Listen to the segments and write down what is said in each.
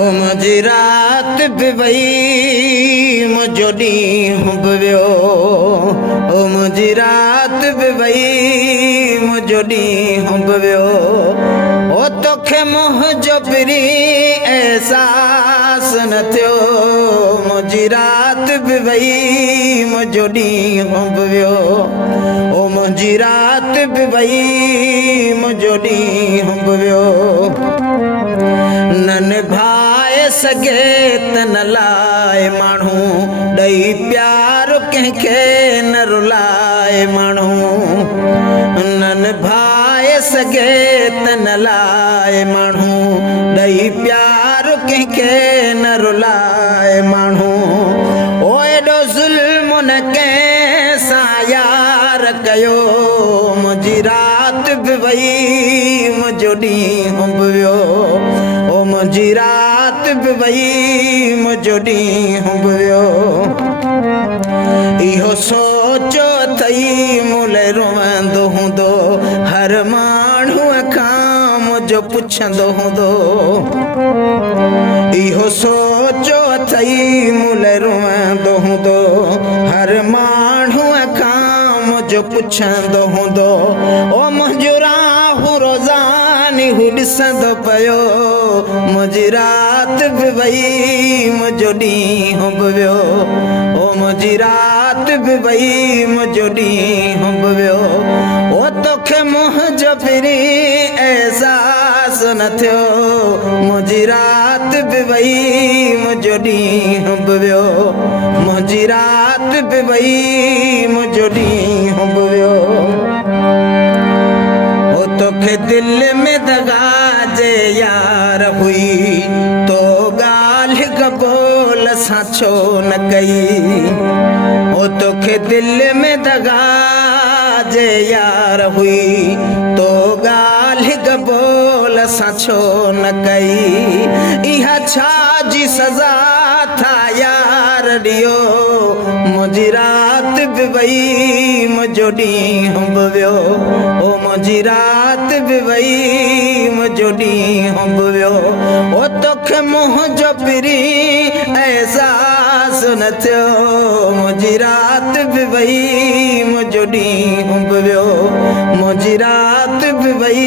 ओ मुझी रात भी वही मुझो ॾींहुं बि वियो ओ मुझी रात भी वही मुझो ॾींहुं बि वियो ओ तोखे मुंहिंजो पिरी एहसास न थियो मुझी रात भी वही मुझो ॾींहुं बि वियो ओ मुझी रात भी वही मुझो ॾींहुं बि वियो न निभाए सघे त न लाए माण्हू ॾेई प्यार कंहिंखे न रुलाए माण्हू न निभाए सघे त न लाए माण्हू ॾेई प्यार कंहिंखे न रुलाए माण्हू ओ एॾो ज़ुल्म न कंहिं सां यार कयो मुंहिंजी रात बि वई मुंहिंजो ॾींहुं बि वियो ओ मुंहिंजी रात बि वई मुंहिंजो ॾींहुं बि वियो इहो सोचो अथई मुले रोअंदो हूंदो हर माण्हूअ खां मुंहिंजो पुछंदो हूंदो इहो सोचो अथई मुले रोअंदो हूंदो हर माण्हूअ खां मुंहिंजो पुछंदो हूंदो ओ मुंहिंजो राहु रोज़ानी हू ॾिसंदो पियो मुंहिंजी रात बि वई मुंहिंजो ॾींहुं बि वियो ओ मुंहिंजी रात बि वई मुंहिंजो ॾींहुं बि वियो ओ तोखे मुंहिंजो फिरी एहसास न थियो मुंहिंजी रात बि वई मुंहिंजो ॾींहुं बि वियो मुंहिंजी रात बि वई मुंहिंजो ॾींहुं बि वियो ओ तोखे दिलि में दगा जे यार हुई तो ॻाल्हि कबोल सां छो न कई ओ तोखे दिलि में दगा जे यार हुई तो ॻाल्हि कबोल सां छो न कई इहा छा जी सज़ा था यार ॾियो मुंहिंजी रात बि वई मुंहिंजो ॾींहुं बि वियो ओ मुंहिंजी रात बि वई मुंहिंजो ॾींहुं बि वियो ओ तोखे मुंहिंजो पिरी एहसास न थियो मुंहिंजी रात बि वई मुंहिंजो ॾींहुं बि वियो मुंहिंजी रात बि वई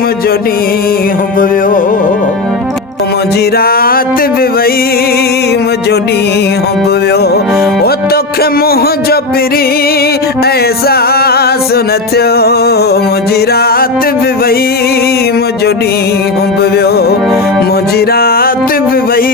मुंहिंजो ॾींहुं बि वियो मुंहिंजी रात बि वई मुंहिंजो ॾींहुं बि वियो ओ तोखे मुंहिंजो पिरी एहसास न थियो मुंहिंजी रात बि वई मुंहिंजो ॾींहुं बि वियो मुंहिंजी रात बि वई